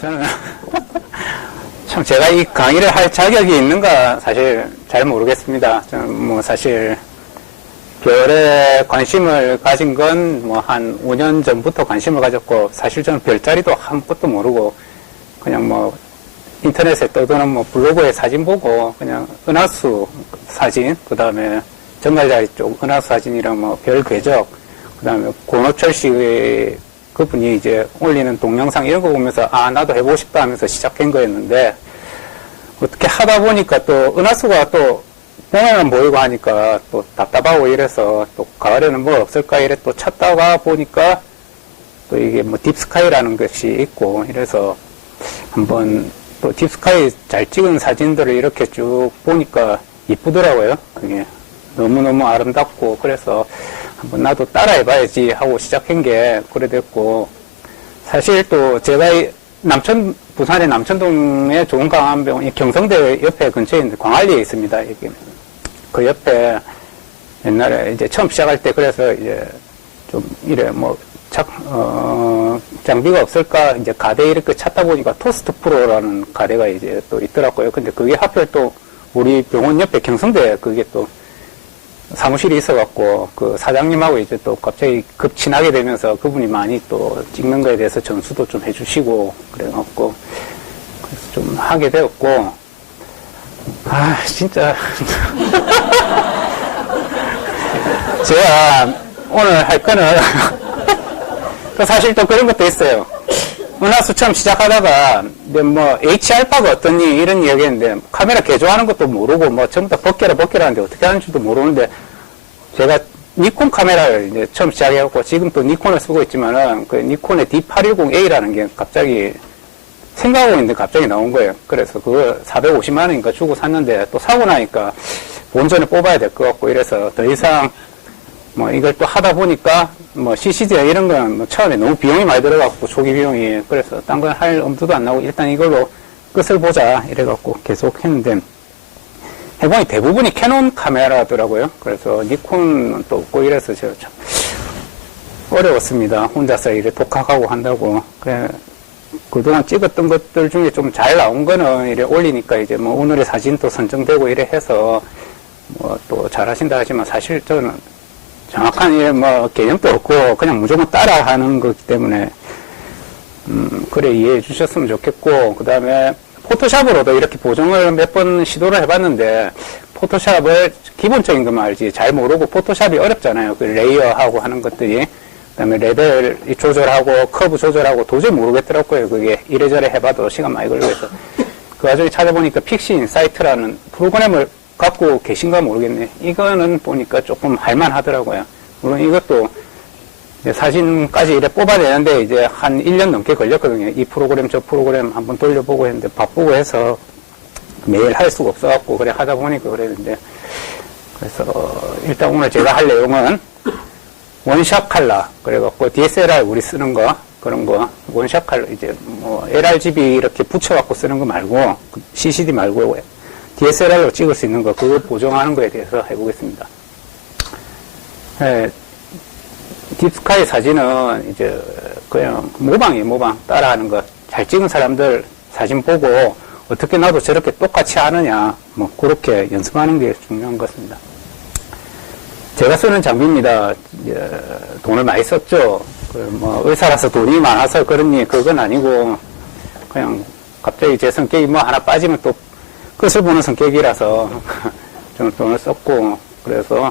저는 참 제가 이 강의를 할 자격이 있는가 사실 잘 모르겠습니다. 저는 뭐 사실 별에 관심을 가진 건 뭐 한 5년 전부터 관심을 가졌고, 사실 저는 별자리도 아무것도 모르고 그냥 뭐 인터넷에 떠도는 뭐 블로그에 사진 보고 그냥 은하수 사진, 그 다음에 정갈자리 쪽 은하수 사진이랑 뭐 별 궤적, 그 다음에 권호철 씨의 그분이 이제 올리는 동영상 이런 거 보면서 아 나도 해보고 싶다 하면서 시작한 거였는데, 어떻게 하다 보니까 또 은하수가 또 봄에는 보이고 하니까 또 답답하고 이래서 또 가을에는 뭐 없을까 이래 또 찾다가 보니까 또 이게 뭐 딥스카이라는 것이 있고 이래서 한번 또 딥스카이 잘 찍은 사진들을 이렇게 쭉 보니까 이쁘더라고요. 그게 너무너무 아름답고, 그래서 한번 나도 따라해봐야지 하고 시작한 게 그래 됐고, 사실 또 제가 부산의 남천동에 좋은 강암병원, 경성대 옆에 근처에 있는데 광안리에 있습니다. 여기. 그 옆에 옛날에 이제 처음 시작할 때 그래서 이제 좀 이래 뭐 장비가 없을까 이제 가대 이렇게 찾다 보니까 토스트 프로라는 가대가 이제 또 있더라고요. 근데 그게 하필 또 우리 병원 옆에 경성대 그게 또 사무실이 있어갖고 그 사장님하고 이제 또 갑자기 급친하게 되면서 그분이 많이 또 찍는 거에 대해서 전수도 좀 해주시고 그래갖고 그래서 좀 하게 되었고, 아 진짜 제가 오늘 할 거는 또 사실 또 그런 것도 있어요. 은하수 처음 시작하다가 뭐 H알파가 어떠니 이런 이야기했는데 카메라 개조하는 것도 모르고 뭐 전부 다 벗겨라 하는데 어떻게 하는지도 모르는데, 제가 니콘 카메라를 이제 처음 시작해갖고 지금 또 니콘을 쓰고 있지만은 그 니콘의 D810A라는 게 갑자기 생각하고 있는데 갑자기 나온 거예요. 그래서 그거 450만 원인가 주고 샀는데 또 사고 나니까 본전을 뽑아야 될 것 같고 이래서 더 이상 뭐 이걸 또 하다 보니까 뭐 CCD 이런 건 뭐 처음에 너무 비용이 많이 들어갖고 초기 비용이, 그래서 딴 건 할 엄두도 안 나고 일단 이걸로 끝을 보자 이래갖고 계속 했는데, 해보니 대부분이 캐논 카메라더라고요. 그래서 니콘은 또 없고 이래서 제가 참 어려웠습니다. 혼자서 이래 독학하고 한다고. 그래 그동안 찍었던 것들 중에 좀 잘 나온 거는 이래 올리니까 이제 뭐 오늘의 사진도 선정되고 이래 해서 뭐 또 잘하신다 하지만 사실 저는 정확한 이래 뭐 개념도 없고 그냥 무조건 따라하는 거기 때문에 그래 이해해 주셨으면 좋겠고, 그 다음에 포토샵으로도 이렇게 보정을 몇 번 시도를 해봤는데 포토샵을 기본적인 것만 알지 잘 모르고 포토샵이 어렵잖아요. 그 레이어하고 하는 것들이, 그 다음에 레벨 조절하고 커브 조절하고 도저히 모르겠더라고요. 그게 이래저래 해봐도 시간 많이 걸리고 해서 그 와중에 찾아보니까 픽시인사이트라는 프로그램을 갖고 계신가 모르겠네. 이거는 보니까 조금 할만하더라고요. 물론 이것도 사진까지 이래 뽑아내는데 이제 한 1년 넘게 걸렸거든요. 이 프로그램 저 프로그램 한번 돌려보고 했는데 바쁘고 해서 매일 할 수가 없어갖고 그래 하다 보니까 그랬는데, 그래서 일단 오늘 제가 할 내용은 원샷 칼라, 그래갖고 DSLR 우리 쓰는 거 그런 거 원샷 칼라, 이제 뭐 LRGB 이렇게 붙여갖고 쓰는 거 말고 CCD 말고 DSLR로 찍을 수 있는 거 그거 보정하는 거에 대해서 해보겠습니다. 네, 딥스카이 사진은 이제 그냥 모방이에요. 모방 따라하는 거. 잘 찍은 사람들 사진 보고 어떻게 나도 저렇게 똑같이 하느냐 뭐 그렇게 연습하는 게 중요한 것 같습니다. 제가 쓰는 장비입니다. 돈을 많이 썼죠. 뭐 의사라서 돈이 많아서 그러니 그건 아니고 그냥 갑자기 제 성격이 뭐 하나 빠지면 또 끝을 보는 성격이라서 좀 돈을 썼고, 그래서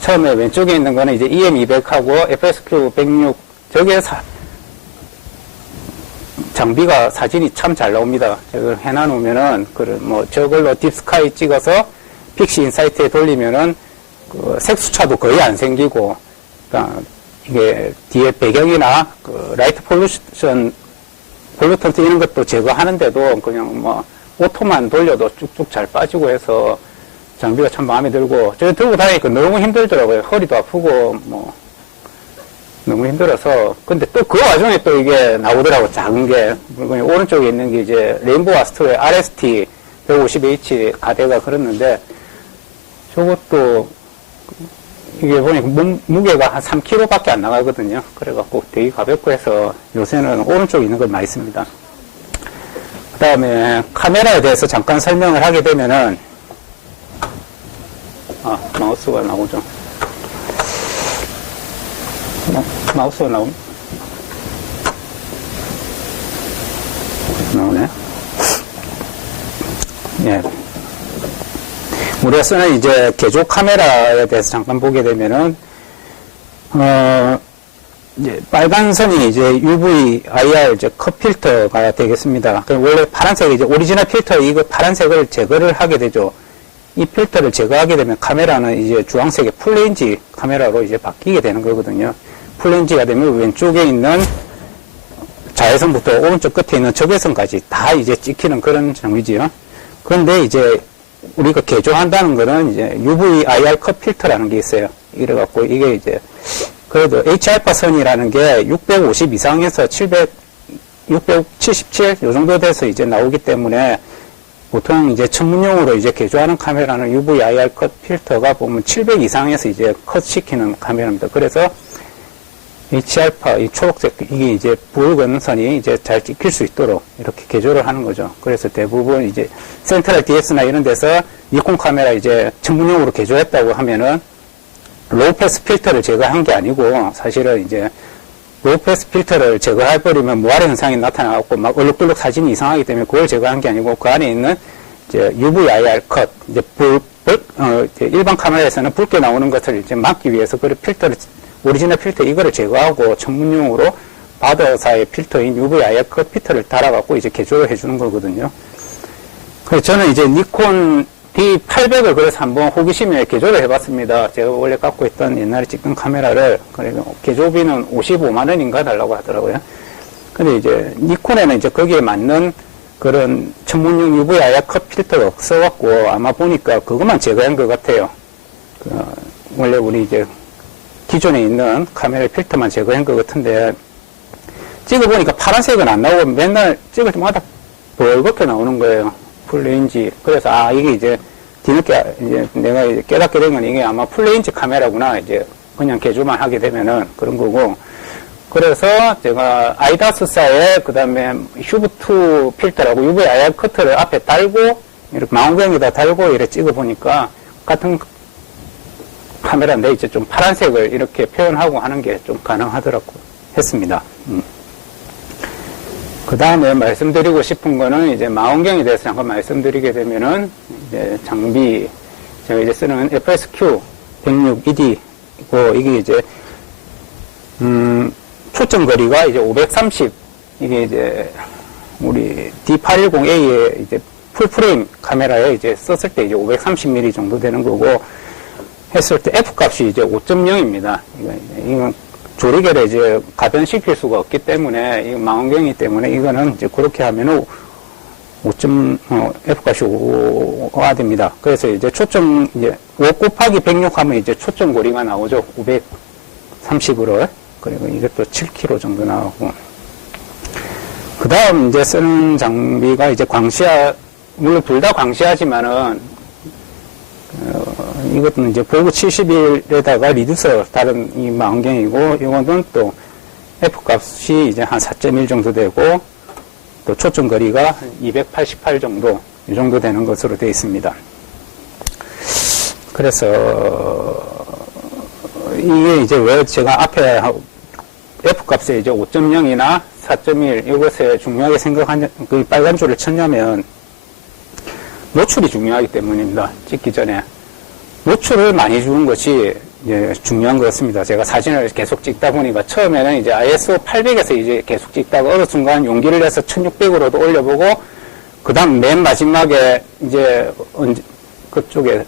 처음에 왼쪽에 있는 거는 이제 EM200하고 FSQ106 저게 장비가 사진이 참 잘 나옵니다. 저걸 해놔놓으면은 뭐 저걸로 딥스카이 찍어서 픽시 인사이트에 돌리면은 그 색수차도 거의 안 생기고, 그러니까 이게 뒤에 배경이나 그 라이트 폴루턴트 이런 것도 제거하는데도 그냥 뭐 오토만 돌려도 쭉쭉 잘 빠지고 해서 장비가 참 마음에 들고, 저 들고 다니니까 너무 힘들더라고요. 허리도 아프고 뭐 너무 힘들어서. 근데 또 그 와중에 또 이게 나오더라고. 작은 게 오른쪽에 있는 게 이제 레인보우 아스트로의 RST 150H 가대가 그랬는데, 저것도 이게 보니까 무게가 한 3kg밖에 안 나가거든요. 그래갖고 되게 가볍고 해서 요새는 오른쪽에 있는 걸 많이 씁니다. 다음에 카메라에 대해서 잠깐 설명을 하게 되면은, 마우스가 나오죠. 마우스가 나오네. 예. 우리가 쓰는 이제 개조 카메라에 대해서 잠깐 보게 되면은, 이제 빨간 선이 이제 UV, IR 이제 컷 필터가 되겠습니다. 원래 파란색 이제 오리지널 필터 이거 파란색을 제거를 하게 되죠. 이 필터를 제거하게 되면 카메라는 이제 주황색의 풀레인지 카메라로 이제 바뀌게 되는 거거든요. 풀레인지가 되면 왼쪽에 있는 자외선부터 오른쪽 끝에 있는 적외선까지 다 이제 찍히는 그런 장비지요. 그런데 이제 우리가 개조한다는 거는 이제 UV, IR 컷 필터라는 게 있어요. 이래갖고 이게 이제 그래도 H알파 선이라는 게 650 이상에서 677 요 정도 돼서 이제 나오기 때문에 보통 이제 전문용으로 이제 개조하는 카메라는 UV, IR 컷 필터가 보면 700 이상에서 이제 컷 시키는 카메라입니다. 그래서 H알파, 이 초록색, 이게 이제 붉은 선이 이제 잘 찍힐 수 있도록 이렇게 개조를 하는 거죠. 그래서 대부분 이제 센트럴 DS나 이런 데서 니콘 카메라 이제 전문용으로 개조했다고 하면은 로우 패스 필터를 제거한 게 아니고 사실은 이제 로우 패스 필터를 제거해버리면 무활의 현상이 나타나고 막 얼룩덜룩 사진이 이상하기 때문에 그걸 제거한 게 아니고 그 안에 있는 이제 UV, IR 컷, 이제 이제 일반 카메라에서는 붉게 나오는 것을 이제 막기 위해서 그 필터를 오리지널 필터 이거를 제거하고 전문용으로 바더사의 필터인 UV, IR 컷 필터를 달아갖고 이제 개조를 해주는 거거든요. 그래서 저는 이제 니콘 D800을 그래서 한번 호기심에 개조를 해봤습니다. 제가 원래 갖고 있던 옛날에 찍던 카메라를, 그리고 개조비는 55만원인가 달라고 하더라고요. 근데 이제 니콘에는 이제 거기에 맞는 그런 전문용 UV IR 컷 필터가 없어갖고 아마 보니까 그것만 제거한 것 같아요. 원래 우리 이제 기존에 있는 카메라 필터만 제거한 것 같은데, 찍어보니까 파란색은 안 나오고 맨날 찍을 때마다 벌겋게 나오는 거예요. 풀레인지. 그래서, 이게 이제, 뒤늦게, 이제 내가 이제 깨닫게 된 건 이게 아마 풀레인지 카메라구나. 이제 그냥 개조만 하게 되면은 그런 거고. 그래서 제가 아이다스사의 그 다음에 휴브2 필터라고 UV IR 커트를 앞에 달고, 이렇게 망원경에다 달고 이렇게 찍어보니까 같은 카메라인데 이제 좀 파란색을 이렇게 표현하고 하는 게 좀 가능하더라고 했습니다. 그 다음에 말씀드리고 싶은 거는 이제 망원경에 대해서 잠깐 말씀드리게 되면은 이제 장비 제가 이제 쓰는 FSQ 106ED고 이게 이제 초점 거리가 이제 530 이게 이제 우리 D810A의 이제 풀프레임 카메라에 이제 썼을 때 이제 530mm 정도 되는 거고 했을 때 F 값이 이제 5.0입니다. 이건 조리개를 이제 가변시킬 수가 없기 때문에, 이 망원경이기 때문에 이거는 이제 그렇게 하면은 F 값이 5가 됩니다. 그래서 이제 초점, 이제 5 곱하기 106 하면 이제 초점 거리가 나오죠. 530으로. 그리고 이것도 7km 정도 나오고. 그 다음 이제 쓰는 장비가 이제 광시야, 물론 둘 다 광시야지만은, 이것은 이제 보그 71에다가 리듀서 다른 이 망원경이고, 이거는 또 F 값이 이제 한 4.1 정도 되고, 또 초점 거리가 288 정도, 이 정도 되는 것으로 되어 있습니다. 그래서, 이게 이제 왜 제가 앞에 F 값에 이제 5.0이나 4.1 이것에 중요하게 생각한, 그 빨간 줄을 쳤냐면, 노출이 중요하기 때문입니다. 찍기 전에. 노출을 많이 주는 것이 이제 중요한 것 같습니다. 제가 사진을 계속 찍다 보니까 처음에는 이제 ISO 800에서 이제 계속 찍다가 어느 순간 용기를 내서 1600으로도 올려보고 그 다음 맨 마지막에 이제 그쪽에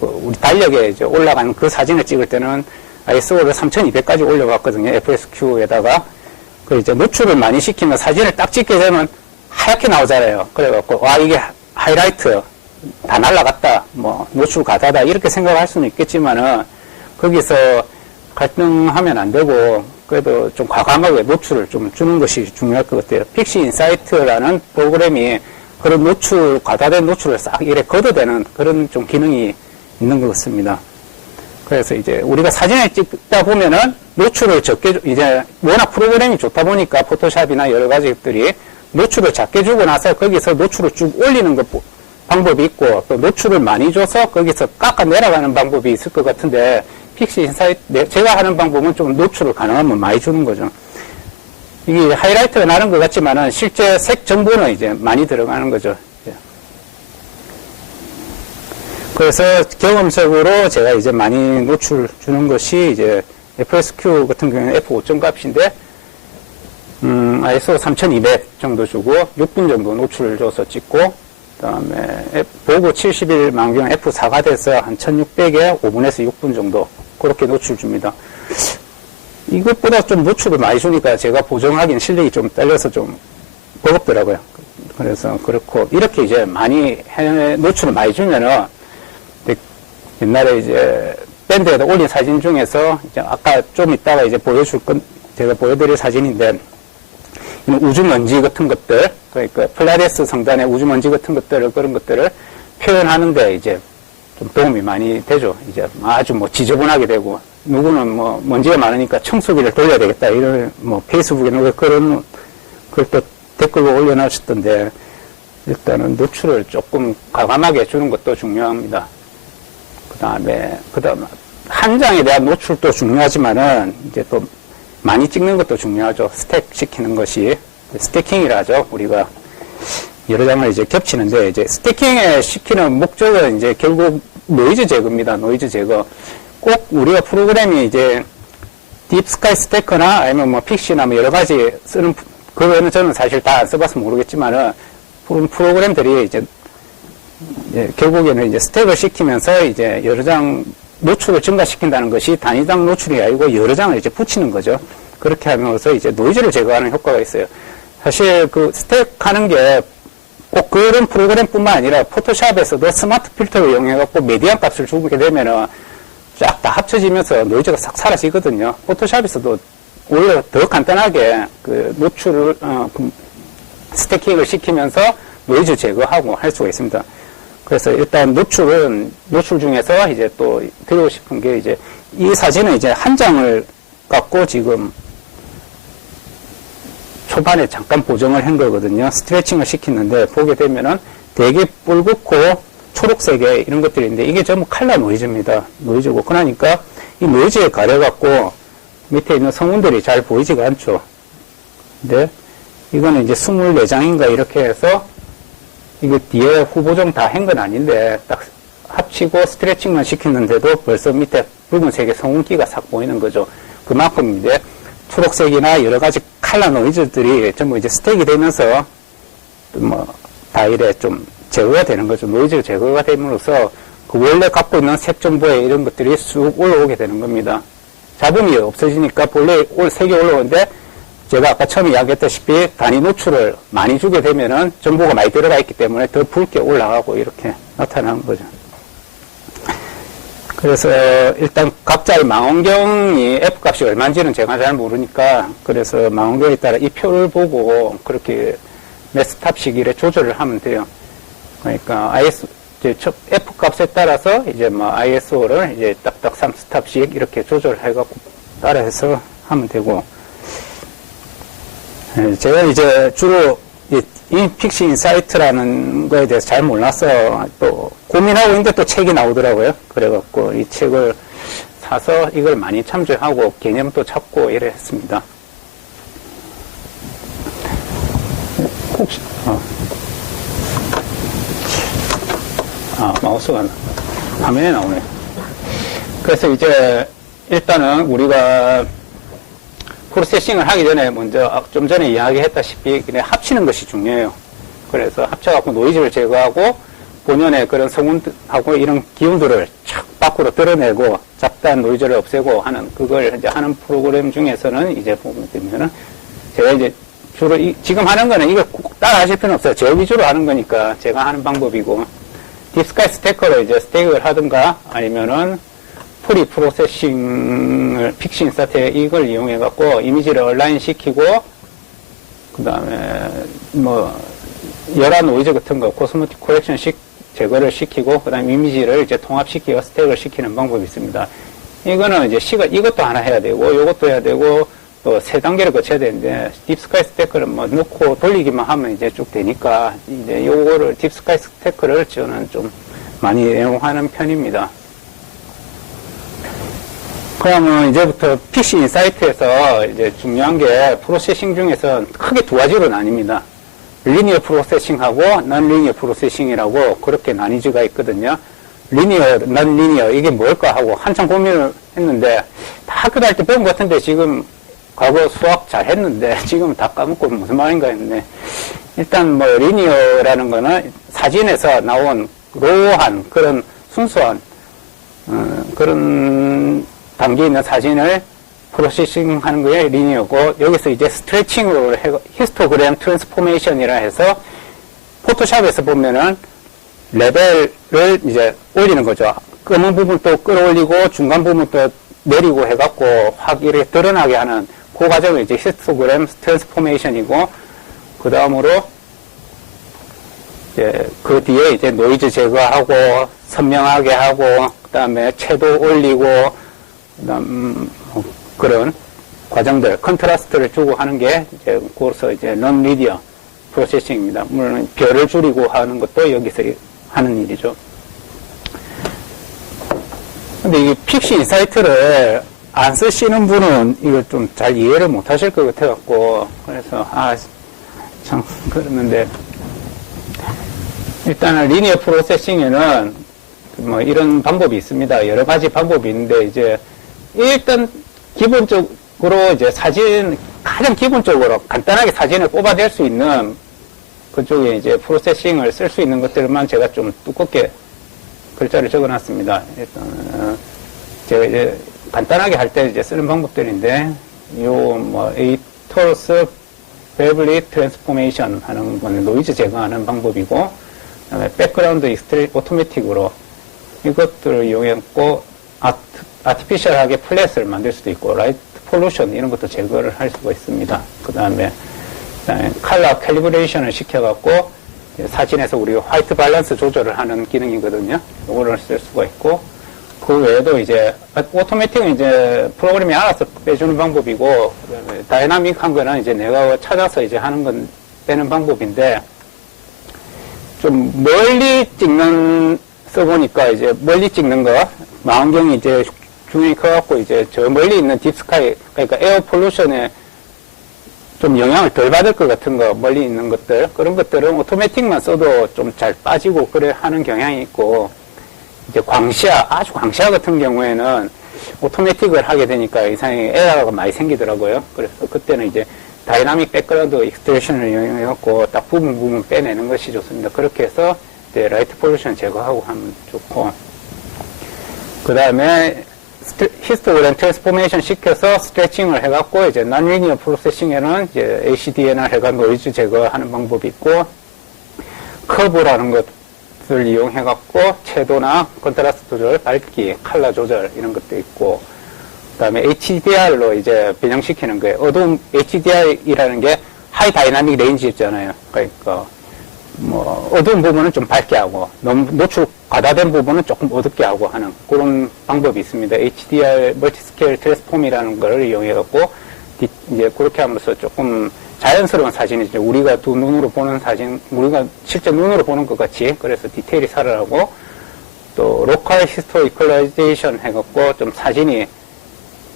우리 달력에 이제 올라간 그 사진을 찍을 때는 ISO를 3200까지 올려봤거든요. FSQ에다가. 그 이제 노출을 많이 시키면 사진을 딱 찍게 되면 하얗게 나오잖아요. 그래갖고 이게 하이라이트 다 날라갔다, 뭐 노출 가다다 이렇게 생각할 수는 있겠지만은 거기서 갈등하면 안 되고 그래도 좀 과감하게 노출을 좀 주는 것이 중요할 것 같아요. 픽시 인사이트라는 프로그램이 그런 노출, 과다된 노출을 싹 이렇게 걷어대는 그런 좀 기능이 있는 것 같습니다. 그래서 이제 우리가 사진을 찍다 보면은 노출을 적게, 이제 워낙 프로그램이 좋다 보니까 포토샵이나 여러 가지들이 노출을 작게 주고 나서 거기서 노출을 쭉 올리는 것 방법이 있고, 또 노출을 많이 줘서 거기서 깎아 내려가는 방법이 있을 것 같은데, 픽시 인사이트, 제가 하는 방법은 좀 노출을 가능하면 많이 주는 거죠. 이게 하이라이트가 나는 것 같지만은 실제 색 정보는 이제 많이 들어가는 거죠. 그래서 경험적으로 제가 이제 많이 노출 주는 것이 이제 FSQ 같은 경우에는 F5점 값인데, ISO 3200 정도 주고 6분 정도 노출을 줘서 찍고, 그 다음에 보고 70일 망경 F4가 돼서 한 1600에 5분에서 6분 정도 그렇게 노출 줍니다. 이것보다 좀 노출을 많이 주니까 제가 보정하기는 실력이 좀 딸려서 좀 버겁더라고요. 그래서 그렇고, 이렇게 이제 많이 노출을 많이 주면은, 옛날에 이제 밴드에다 올린 사진 중에서 이제 아까 좀 이따가 이제 제가 보여드릴 사진인데, 우주먼지 같은 것들, 그러니까 플라데스 성단의 우주먼지 같은 것들을, 그런 것들을 표현하는데 이제 좀 도움이 많이 되죠. 이제 아주 뭐 지저분하게 되고, 누구는 뭐 먼지가 많으니까 청소기를 돌려야 되겠다, 이런 뭐 페이스북에 누가 그런 걸 또 댓글로 올려놨었던데, 일단은 노출을 조금 과감하게 주는 것도 중요합니다. 그 다음에 한 장에 대한 노출도 중요하지만은 이제 또 많이 찍는 것도 중요하죠. 스택 시키는 것이 스태킹이라 하죠. 우리가 여러 장을 이제 겹치는데, 이제 스태킹에 시키는 목적은 이제 결국 노이즈 제거입니다. 노이즈 제거. 꼭 우리가 프로그램이 이제 딥스카이 스태커나 아니면 뭐 픽시나 뭐 여러 가지 쓰는, 그거는 저는 사실 다 안 써봐서 모르겠지만은 프로그램들이 이제 결국에는 이제 스택을 시키면서 이제 여러 장 노출을 증가시킨다는 것이 단위당 노출이 아니고 여러 장을 이제 붙이는 거죠. 그렇게 하면서 이제 노이즈를 제거하는 효과가 있어요. 사실 그 스택하는 게 꼭 그런 프로그램뿐만 아니라 포토샵에서도 스마트 필터를 이용해갖고 메디안 값을 주게 되면은 쫙 다 합쳐지면서 노이즈가 싹 사라지거든요. 포토샵에서도 오히려 더 간단하게 그 노출을, 스태킹을 시키면서 노이즈 제거하고 할 수가 있습니다. 그래서 일단 노출 중에서 이제 또 드리고 싶은 게 이제 이 사진은 이제 한 장을 갖고 지금 초반에 잠깐 보정을 한 거거든요. 스트레칭을 시키는데 보게 되면은 되게 붉고 초록색의 이런 것들이 있는데 이게 전부 컬러 노이즈입니다. 노이즈고. 그러니까 이 노이즈에 가려갖고 밑에 있는 성분들이 잘 보이지가 않죠. 근데 이거는 이제 24장인가 이렇게 해서 이게 뒤에 후보정 다 한 건 아닌데 딱 합치고 스트레칭만 시켰는데도 벌써 밑에 붉은색의 성분기가 싹 보이는 거죠. 그만큼 이제 초록색이나 여러 가지 컬러 노이즈들이 전부 이제 스택이 되면서 뭐 다 이래 좀 제거가 되는 거죠. 노이즈 제거가 됨으로써 그 원래 갖고 있는 색 정보에 이런 것들이 쑥 올라오게 되는 겁니다. 잡음이 없어지니까 본래 색이 올라오는데 제가 아까 처음에 이야기했다시피 단위 노출을 많이 주게 되면은 정보가 많이 들어가 있기 때문에 더 붉게 올라가고 이렇게 나타나는 거죠. 그래서 일단 각자의 망원경이 F값이 얼마인지는 제가 잘 모르니까 그래서 망원경에 따라 이 표를 보고 그렇게 몇 스탑 시기를 조절을 하면 돼요. 그러니까 F값에 따라서 이제 뭐 ISO를 이제 딱딱 3스탑씩 이렇게 조절해갖고 따라해서 하면 되고, 제가 이제 주로 이 픽시 인사이트라는 거에 대해서 잘 몰라서 또 고민하고 있는데 또 책이 나오더라고요. 그래갖고 이 책을 사서 이걸 많이 참조하고 개념도 찾고 이래 했습니다. 혹시, 마우스가 화면에 나오네. 그래서 이제 일단은 우리가 프로세싱을 하기 전에 먼저 좀 전에 이야기했다시피 그냥 합치는 것이 중요해요. 그래서 합쳐갖고 노이즈를 제거하고 본연의 그런 성운하고 이런 기운들을 착 밖으로 드러내고 잡다한 노이즈를 없애고 하는 그걸 이제 하는 프로그램 중에서는 이제 보면 되면은 제가 이제 주로 지금 하는 거는 이거 꼭 따라 하실 필요는 없어요. 제 위주로 하는 거니까 제가 하는 방법이고, 딥스카이 스태커로 이제 스택을 하든가 아니면은 프리 프로세싱을 픽시 인사이트 이걸 이용해 갖고 이미지를 얼라인 시키고 그 다음에 뭐 열화 노이즈 같은 거 코스모틱 코렉션 제거를 시키고 그 다음에 이미지를 이제 통합시키고 스택을 시키는 방법이 있습니다. 이거는 이제 이것도 하나 해야 되고 요것도 해야 되고 또 세 단계를 거쳐야 되는데, 딥스카이 스태크를 뭐 넣고 돌리기만 하면 이제 쭉 되니까, 이제 요거를, 딥스카이 스태크를 저는 좀 많이 애용하는 편입니다. 그러면 이제부터 PC 인사이트에서 이제 중요한 게 프로세싱 중에서 크게 두 가지로 나뉩니다. 리니어 프로세싱하고 넌 리니어 프로세싱이라고 그렇게 나뉘지가 있거든요. 리니어, 넌 리니어 이게 뭘까 하고 한참 고민을 했는데 다 학교 다닐 때 배운 것 같은데 지금 과거 수학 잘 했는데 지금 다 까먹고 무슨 말인가 했네. 일단 뭐 리니어라는 거는 사진에서 나온 로우한 그런 순수한 그런 단계에 있는 사진을 프로세싱 하는 거에 리니어고, 여기서 이제 스트레칭으로 히스토그램 트랜스포메이션이라 해서 포토샵에서 보면은 레벨을 이제 올리는 거죠. 검은 부분 또 끌어올리고 중간 부분 또 내리고 해갖고 확 이렇게 드러나게 하는 그 과정을 이제 히스토그램 트랜스포메이션이고, 그 다음으로 이제 그 뒤에 이제 노이즈 제거하고 선명하게 하고 그 다음에 채도 올리고 그다음 그런 과정들, 컨트라스트를 주고 하는 게 이제 그래서 이제 넌 리니어 프로세싱입니다. 물론 별을 줄이고 하는 것도 여기서 하는 일이죠. 근데 이 픽시 인사이트를 안 쓰시는 분은 이거 좀 잘 이해를 못 하실 것 같아갖고, 그래서 참 그러는데, 일단은 리니어 프로세싱에는 뭐 이런 방법이 있습니다. 여러 가지 방법이 있는데, 이제 일단 기본적으로 이제 사진, 가장 기본적으로 간단하게 사진을 뽑아낼 수 있는 그쪽에 이제 프로세싱을 쓸 수 있는 것들만 제가 좀 두껍게 글자를 적어 놨습니다. 일단 제가 이제 간단하게 할 때 이제 쓰는 방법들인데, 요 뭐 에이토스 베블리 트랜스포메이션 하는 건 노이즈 제거하는 방법이고, 그다음에 백그라운드 익스트레 오토매틱으로 이것들을 이용했고, 아티피셜하게 플랫을 만들 수도 있고, 라이트 폴루션 이런 것도 제거를 할 수가 있습니다. 그다음에 컬러 캘리브레이션을 시켜갖고 사진에서 우리가 화이트 밸런스 조절을 하는 기능이거든요. 이거를 쓸 수가 있고, 그 외에도 이제 오토매틱은 이제 프로그램이 알아서 빼주는 방법이고, 그다음에 다이나믹한 거는 이제 내가 찾아서 이제 하는 건 빼는 방법인데, 좀 멀리 써보니까 이제 멀리 찍는 거, 망원경이 이제 중이 커갖고 이제 저 멀리 있는 딥스카이, 그러니까 에어 폴루션에 좀 영향을 덜 받을 것 같은 거, 멀리 있는 것들, 그런 것들은 오토매틱만 써도 좀 잘 빠지고 그래 하는 경향이 있고, 이제 광시야, 아주 광시야 같은 경우에는 오토매틱을 하게 되니까 이상하게 에러가 많이 생기더라고요. 그래서 그때는 이제 다이나믹 백그라운드 익스트레이션을 이용해갖고 딱 부분 빼내는 것이 좋습니다. 그렇게 해서 이제 라이트 폴루션 제거하고 하면 좋고, 그 다음에 히스토그램 트랜스포메이션 시켜서 스트레칭을 해갖고 이제 non-linear 프로세싱에는 이제 ACDNR 해가 노이즈 제거하는 방법이 있고, 커브라는 것을 이용해갖고 채도나 컨트라스트 조절, 밝기, 컬러 조절 이런 것도 있고, 그 다음에 HDR로 이제 변형시키는 거예요. 어두운 HDR이라는 게 하이 다이나믹 레인지 있잖아요. 그러니까 뭐 어두운 부분은 좀 밝게 하고 너무 노출 과다된 부분은 조금 어둡게 하고 하는 그런 방법이 있습니다. HDR 멀티스케일 트랜스폼이라는 걸 이용해갖고 이제 그렇게 함으로써 조금 자연스러운 사진이죠. 우리가 두 눈으로 보는 사진, 우리가 실제 눈으로 보는 것 같이, 그래서 디테일이 살아나고, 또 로컬 히스토 이퀄라이제이션 해갖고 좀 사진이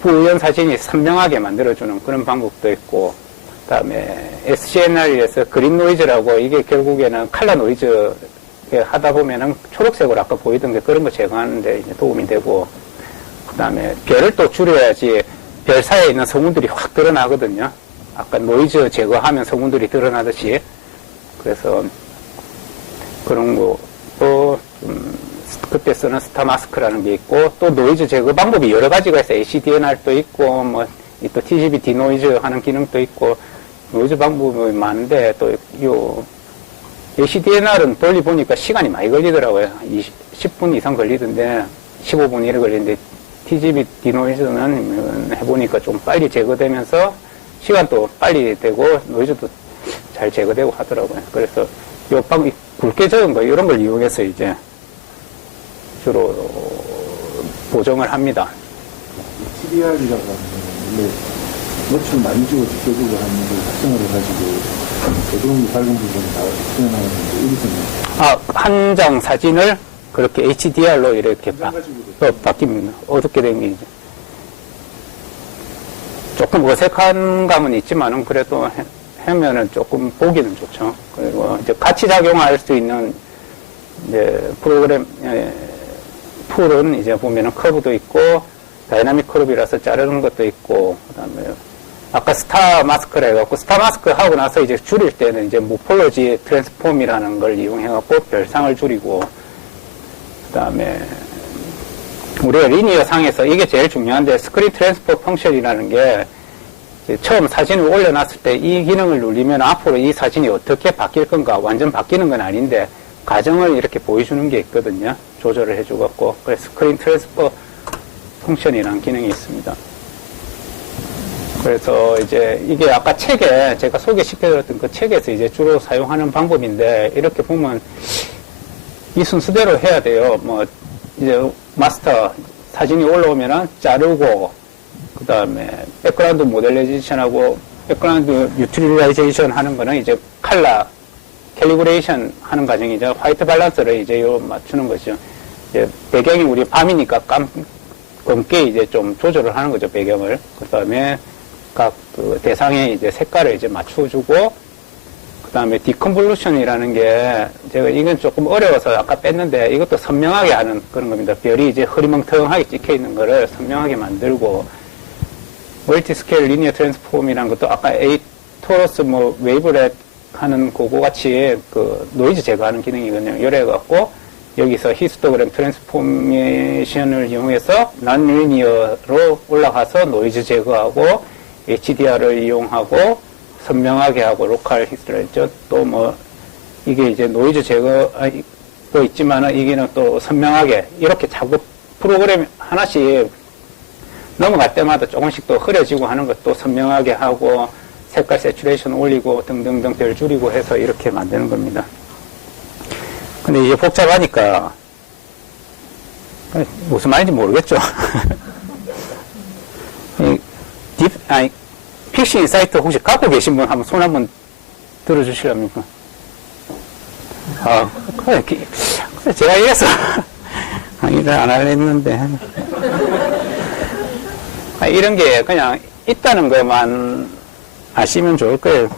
부연 사진이 선명하게 만들어주는 그런 방법도 있고, 그 다음에 SGNR에서 그린 노이즈라고, 이게 결국에는 컬러 노이즈 하다 보면은 초록색으로 아까 보이던 게 그런 거 제거하는데 이제 도움이 되고, 그 다음에 별을 또 줄여야지 별 사이에 있는 성분들이 확 드러나거든요. 아까 노이즈 제거하면 성분들이 드러나듯이. 그래서 그런 거, 또 그때 쓰는 스타 마스크라는 게 있고, 또 노이즈 제거 방법이 여러 가지가 있어요. ACDNR도 있고, 뭐, 또 TGB 디노이즈 하는 기능도 있고, 노이즈 방법이 많은데, 또, ACDNR은 돌려보니까 시간이 많이 걸리더라고요. 10분 이상 걸리던데, 15분 이래 걸리는데, TGB 디노이즈는 해보니까 좀 빨리 제거되면서, 시간도 빨리 되고, 노이즈도 잘 제거되고 하더라고요. 그래서, 굵게 적은 거, 이런 걸 이용해서 이제, 주로 보정을 합니다. HDR이라고 하는 건 원래 노출 많이 주고 지켜주고 하는 걸 작성을 해가지고 고동이 밝은 부분이 나와서 표현하는데 여기서는 한 장 사진을 그렇게 HDR로 이렇게 바뀝니다. 어둡게 된 게 이제. 조금 어색한 감은 있지만은 그래도 하면은 조금 보기는 좋죠. 그리고 이제 같이 작용할 수 있는 이제 프로그램, 툴은 이제 보면은 커브도 있고, 다이나믹 커브이라서 자르는 것도 있고, 그 다음에 아까 스타 마스크라 해갖고, 스타 마스크 하고 나서 이제 줄일 때는 이제 모폴로지 트랜스폼이라는 걸 이용해갖고 별상을 줄이고, 그 다음에 우리가 리니어 상에서 이게 제일 중요한데, 스크린 트랜스포 펑션이라는 게 처음 사진을 올려놨을 때 이 기능을 누르면 앞으로 이 사진이 어떻게 바뀔 건가, 완전 바뀌는 건 아닌데, 과정을 이렇게 보여주는 게 있거든요. 조절을 해주갖고. 그래서 스크린 트랜스포 펑션이라는 기능이 있습니다. 그래서 이제 이게 아까 책에 제가 소개시켜드렸던 그 책에서 이제 주로 사용하는 방법인데, 이렇게 보면 이 순서대로 해야 돼요. 뭐 이제 마스터 사진이 올라오면은 자르고, 그 다음에 백그라운드 모델리제이션하고 백그라운드 유틸라이제이션 하는 거는 이제 칼라 캘리브레이션 하는 과정이죠. 화이트 밸런스를 이제 맞추는 거죠. 이제 배경이 우리 밤이니까 검게 이제 좀 조절을 하는 거죠, 배경을. 그 다음에 각 그 대상의 이제 색깔을 이제 맞춰주고, 그 다음에 디컨볼루션이라는 게, 제가 이건 조금 어려워서 아까 뺐는데, 이것도 선명하게 하는 그런 겁니다. 별이 이제 흐리멍텅하게 찍혀 있는 거를 선명하게 만들고, 멀티스케일 리니어 트랜스폼이라는 것도 아까 토러스 뭐 웨이브렛 하는 그거 같이 그 노이즈 제거하는 기능이거든요. 이래갖고, 여기서 히스토그램 트랜스포메이션을 이용해서 non-linear로 올라가서 노이즈 제거하고 HDR을 이용하고 선명하게 하고 로컬 히스토리죠. 또 뭐 이게 이제 노이즈 제거도 있지만은 이게는 또 선명하게 이렇게 자꾸 프로그램 하나씩 넘어갈 때마다 조금씩 또 흐려지고 하는 것도 선명하게 하고 색깔 세츄레이션 올리고 등등등 별 줄이고 해서 이렇게 만드는 겁니다. 근데 이게 복잡하니까 무슨 말인지 모르겠죠. 픽시 인사이트 혹시 갖고 계신 분 한번 손 한번 들어주시랍니까? 그래 제가 이래서 강의를 안 하려 했는데 이런 게 그냥 있다는 것만 아시면 좋을 거예요.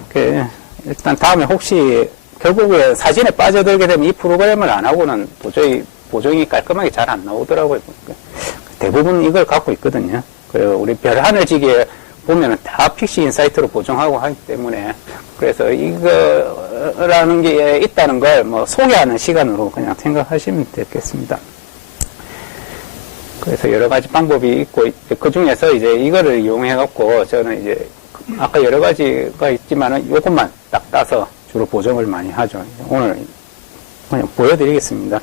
일단 다음에 혹시 결국에 사진에 빠져들게 되면 이 프로그램을 안 하고는 도저히 보정이 깔끔하게 잘 안 나오더라고요. 대부분 이걸 갖고 있거든요. 그리고 우리 별 하늘지기에 보면은 다 픽시 인사이트로 보정하고 하기 때문에 그래서 이거라는 게 있다는 걸 뭐 소개하는 시간으로 그냥 생각하시면 되겠습니다. 그래서 여러 가지 방법이 있고 그 중에서 이제 이거를 이용해 갖고 저는 이제 아까 여러 가지가 있지만은 요것만 딱 따서 주로 보정을 많이 하죠. 오늘 그냥 보여드리겠습니다.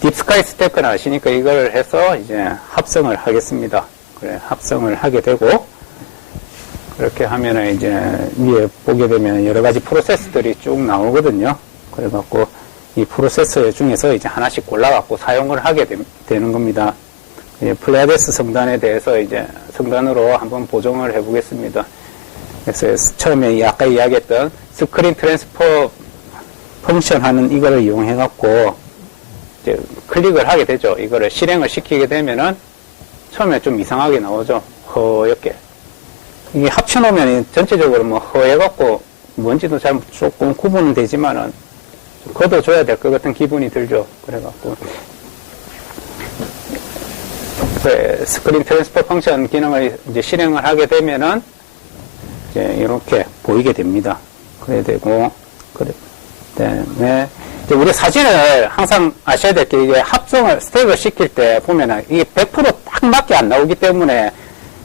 딥스카이 스태크는 아시니까 이걸 해서 이제 합성을 하겠습니다. 그래, 합성을 하게 되고, 그렇게 하면은 이제 위에 보게 되면 여러 가지 프로세스들이 쭉 나오거든요. 그래갖고 이 프로세서 중에서 이제 하나씩 골라갖고 사용을 하게 되는 겁니다. 플레이아데스 성단에 대해서 이제 성단으로 한번 보정을 해보겠습니다. 그래서 처음에 아까 이야기했던 스크린 트랜스포 펑션 하는 이거를 이용해갖고 이제 클릭을 하게 되죠. 이거를 실행을 시키게 되면은 처음에 좀 이상하게 나오죠. 허옇게. 이게 합쳐놓으면 전체적으로 뭐 허해갖고 뭔지도 잘 조금 구분은 되지만은 좀 걷어줘야 될 것 같은 기분이 들죠. 그래갖고. 스크린 트랜스포 펑션 기능을 이제 실행을 하게 되면은 이제 이렇게 보이게 됩니다. 그래야 되고, 그다음에 우리 사진을 항상 아셔야 될 게 이게 합성을 스택을 시킬 때 보면은 이게 100%딱 맞게 안 나오기 때문에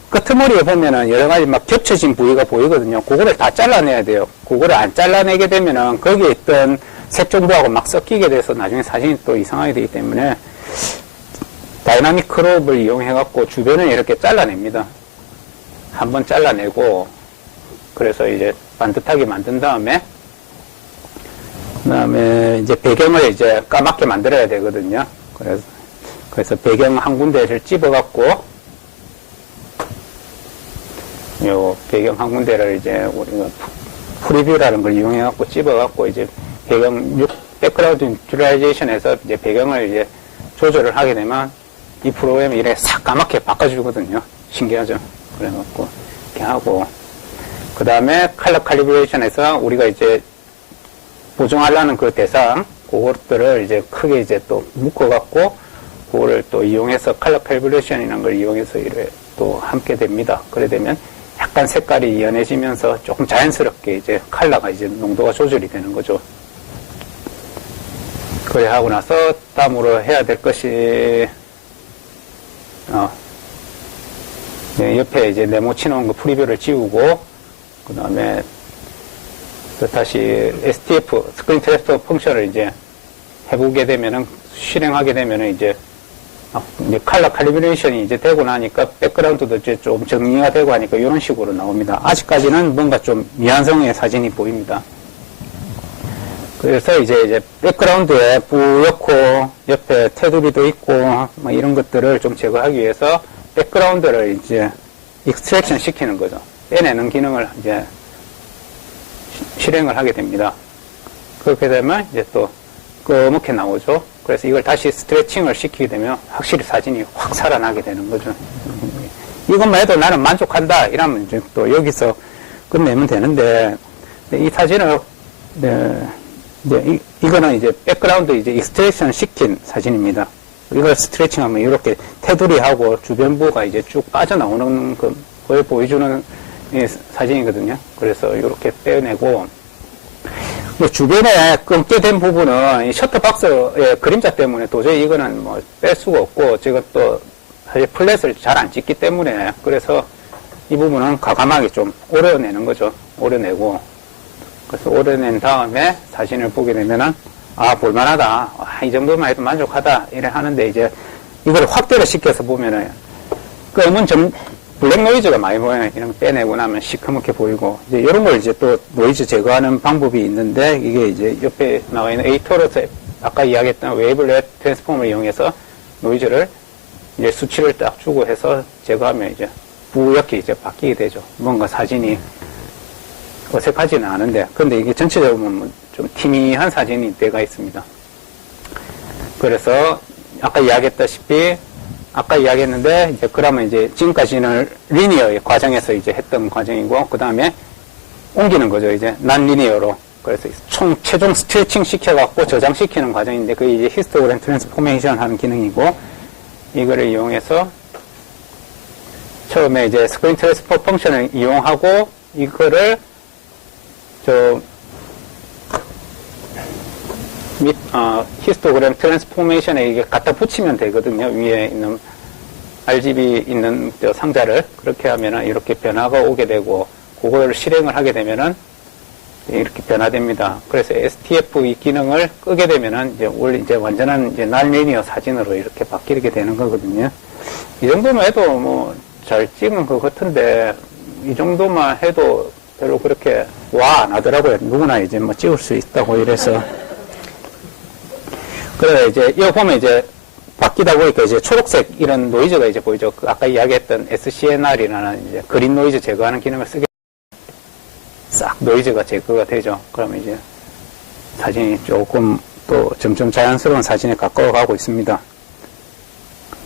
끄트머리에 보면은 여러 가지 막 겹쳐진 부위가 보이거든요. 그거를 다 잘라내야 돼요. 그거를 안 잘라내게 되면은 거기에 있던 색종부하고 막 섞이게 돼서 나중에 사진이 또 이상하게 되기 때문에 다이나믹 크롭을 이용해갖고 주변을 이렇게 잘라냅니다. 한번 잘라내고, 그래서 이제 반듯하게 만든 다음에, 그 다음에 이제 배경을 이제 까맣게 만들어야 되거든요. 그래서 배경 한 군데를 집어갖고, 요 배경 한 군데를 이제 우리가 프리뷰라는 걸 이용해갖고 찝어갖고 이제 배경 백그라운드 비주얼라이제이션에서 이제 배경을 이제 조절을 하게 되면 이 프로그램이 이래 싹 까맣게 바꿔주거든요. 신기하죠. 그래갖고 이렇게 하고 그 다음에 컬러 칼리브레이션에서 우리가 이제 보정하려는 그 대상 그것들을 이제 크게 이제 또 묶어갖고 그거를 또 이용해서 컬러 칼리브레이션이라는 걸 이용해서 이래 또 함께 됩니다. 그래 되면 약간 색깔이 연해지면서 조금 자연스럽게 이제 컬러가 이제 농도가 조절이 되는 거죠. 그래 하고 나서 다음으로 해야 될 것이 네, 옆에 이제 네모 치놓은 거 프리뷰를 지우고 그 다음에 다시 STF 스크린 트랜스퍼 펑션을 이제 해보게 되면은 실행하게 되면은 이제 컬러 칼리브레이션이 이제 되고 나니까 백그라운드도 이제 좀 정리가 되고 하니까 이런 식으로 나옵니다. 아직까지는 뭔가 좀 미완성의 사진이 보입니다. 그래서 이제 백그라운드에 뿌옇고 옆에 테두리도 있고 뭐 이런 것들을 좀 제거하기 위해서 백그라운드를 이제 익스트랙션 시키는 거죠. 빼내는 기능을 이제 실행을 하게 됩니다. 그렇게 되면 이제 또 꺼멓게 나오죠. 그래서 이걸 다시 스트레칭을 시키게 되면 확실히 사진이 확 살아나게 되는 거죠. 이것만 해도 나는 만족한다 이러면 이제 또 여기서 끝내면 되는데 이 사진을 이제 이거는 이제 백그라운드 이제 익스트랙션 시킨 사진입니다. 이걸 스트레칭하면 이렇게 테두리하고 주변부가 이제 쭉 빠져나오는 걸 보여주는 사진이거든요. 그래서 이렇게 빼내고 주변에 끊게 된 부분은 이 셔터박스의 그림자 때문에 도저히 이거는 뭐 뺄 수가 없고 제가 또 사실 플랫을 잘 안 찍기 때문에 그래서 이 부분은 과감하게 좀 오려내는 거죠. 오려내고 그래서 오려낸 다음에 사진을 보게 되면은 볼만하다. 이 정도만 해도 만족하다. 이래 하는데 이제 이걸 확대를 시켜서 보면은 검은 블랙 노이즈가 많이 보여요. 이런 거 빼내고 나면 시커멓게 보이고 이제 이런 걸 이제 또 노이즈 제거하는 방법이 있는데 이게 이제 옆에 나와 있는 에이토로서 아까 이야기했던 웨이블렛 트랜스폼을 이용해서 노이즈를 이제 수치를 딱 주고 해서 제거하면 이제 뿌옇게 이제 바뀌게 되죠. 뭔가 사진이 어색하지는 않은데 근데 이게 전체적으로 보면 좀 티미한 사진이 때가 있습니다. 그래서 아까 이야기했는데 이제 그러면 이제 지금까지는 리니어의 과정에서 이제 했던 과정이고 그 다음에 옮기는 거죠. 이제 난 리니어로 그래서 최종 스트레칭 시켜갖고 저장시키는 과정인데 그게 이제 히스토그램 트랜스포메이션 하는 기능이고 이거를 이용해서 처음에 이제 스크린 트랜스포 펑션을 이용하고 이거를 히스토그램 트랜스포메이션에 이게 갖다 붙이면 되거든요. 위에 있는 RGB 있는 상자를 그렇게 하면은 이렇게 변화가 오게 되고 그걸 실행을 하게 되면은 이렇게 변화됩니다. 그래서 STF 이 기능을 끄게 되면은 이제 완전한 이제 난리니어 사진으로 이렇게 바뀌게 되는 거거든요. 이 정도만 해도 뭐 잘 찍은 것 같은데 이 정도만 해도 별로 그렇게 안 하더라고요. 누구나 이제 뭐 찍을 수 있다고 이래서. 그래, 이제, 이거 보면 이제, 바뀌다 보니까 이제 초록색 이런 노이즈가 이제 보이죠. 아까 이야기했던 SCNR이라는 이제 그린 노이즈 제거하는 기능을 쓰게 싹 노이즈가 제거가 되죠. 그러면 이제 사진이 조금 또 점점 자연스러운 사진에 가까워가고 있습니다.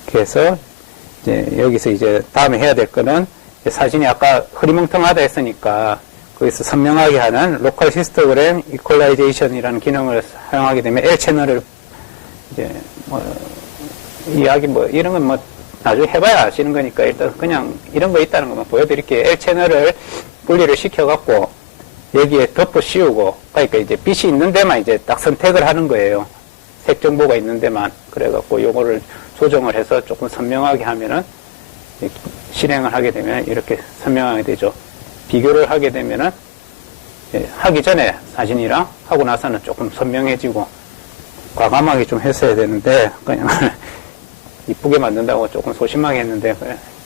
그래서 이제 여기서 이제 다음에 해야 될 거는 사진이 아까 흐리멍텅하다 했으니까 거기서 선명하게 하는 로컬 히스토그램 이퀄라이제이션이라는 기능을 사용하게 되면 L 채널을 이제 이야기 이런 건 뭐 나중에 해봐야 아시는 거니까 일단 그냥 이런 거 있다는 것만 보여드릴게요. L 채널을 분리를 시켜갖고 여기에 덮어 씌우고 그러니까 이제 빛이 있는 데만 이제 딱 선택을 하는 거예요. 색 정보가 있는 데만 그래갖고 요거를 조정을 해서 조금 선명하게 하면은 실행을 하게 되면 이렇게 선명하게 되죠. 비교를 하게 되면은 하기 전에 사진이랑 하고 나서는 조금 선명해지고 과감하게 좀 했어야 되는데 그냥 이쁘게 만든다고 조금 소심하게 했는데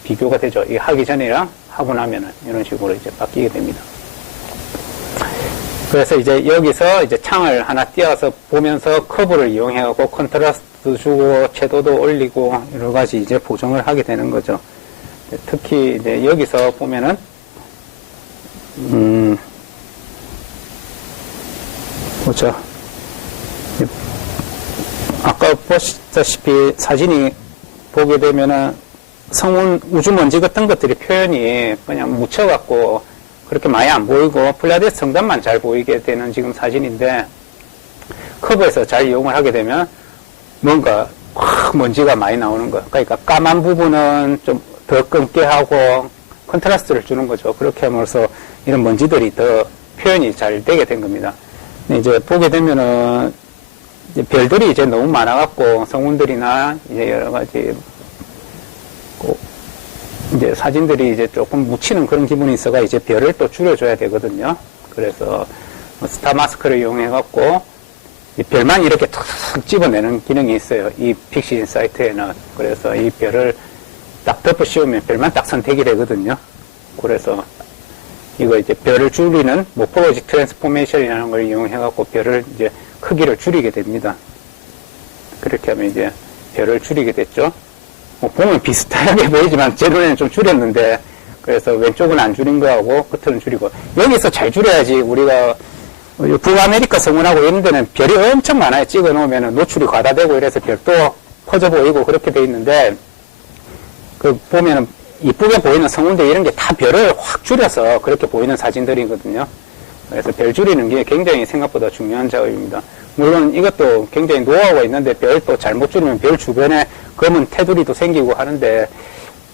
비교가 되죠. 이 하기 전이랑 하고 나면은 이런 식으로 이제 바뀌게 됩니다. 그래서 이제 여기서 이제 창을 하나 띄어서 보면서 커브를 이용해갖고 컨트라스트 주고 채도도 올리고 여러 가지 이제 보정을 하게 되는 거죠. 특히 이제 여기서 보면은 보자. 아까 보시다시피 사진이 보게 되면은 성운 우주먼지 같은 것들이 표현이 그냥 묻혀갖고 그렇게 많이 안 보이고 플라데스 성단만 잘 보이게 되는 지금 사진인데 커브에서 잘 이용을 하게 되면 뭔가 확 먼지가 많이 나오는 거. 그러니까 까만 부분은 좀 더 검게 하고 컨트라스트를 주는 거죠. 그렇게 함으로써 이런 먼지들이 더 표현이 잘 되게 된 겁니다. 근데 이제 보게 되면은 이제 별들이 이제 너무 많아갖고 성운들이나 이제 여러 가지 이제 사진들이 이제 조금 묻히는 그런 기분이 있어가 이제 별을 또 줄여줘야 되거든요. 그래서 스타 마스크를 이용해갖고 이 별만 이렇게 툭 집어내는 기능이 있어요. 이 픽시 인사이트에는. 그래서 이 별을 딱 덮어 씌우면 별만 딱 선택이 되거든요. 그래서 이거 이제 별을 줄이는 모포로지 트랜스포메이션이라는 걸 이용해갖고 별을 이제 크기를 줄이게 됩니다. 그렇게 하면 이제 별을 줄이게 됐죠. 뭐 보면 비슷하게 보이지만 제 눈에는 좀 줄였는데 그래서 왼쪽은 안 줄인 거하고 끝은 줄이고 여기서 잘 줄여야지 우리가 북아메리카 성운하고 이런 데는 별이 엄청 많아요. 찍어 놓으면 노출이 과다되고 이래서 별도 퍼져 보이고 그렇게 돼 있는데 그 보면은 이쁘게 보이는 성운들 이런 게 다 별을 확 줄여서 그렇게 보이는 사진들이거든요. 그래서 별 줄이는 게 굉장히 생각보다 중요한 작업입니다. 물론 이것도 굉장히 노하우가 있는데 별도 잘못 줄이면 별 주변에 검은 테두리도 생기고 하는데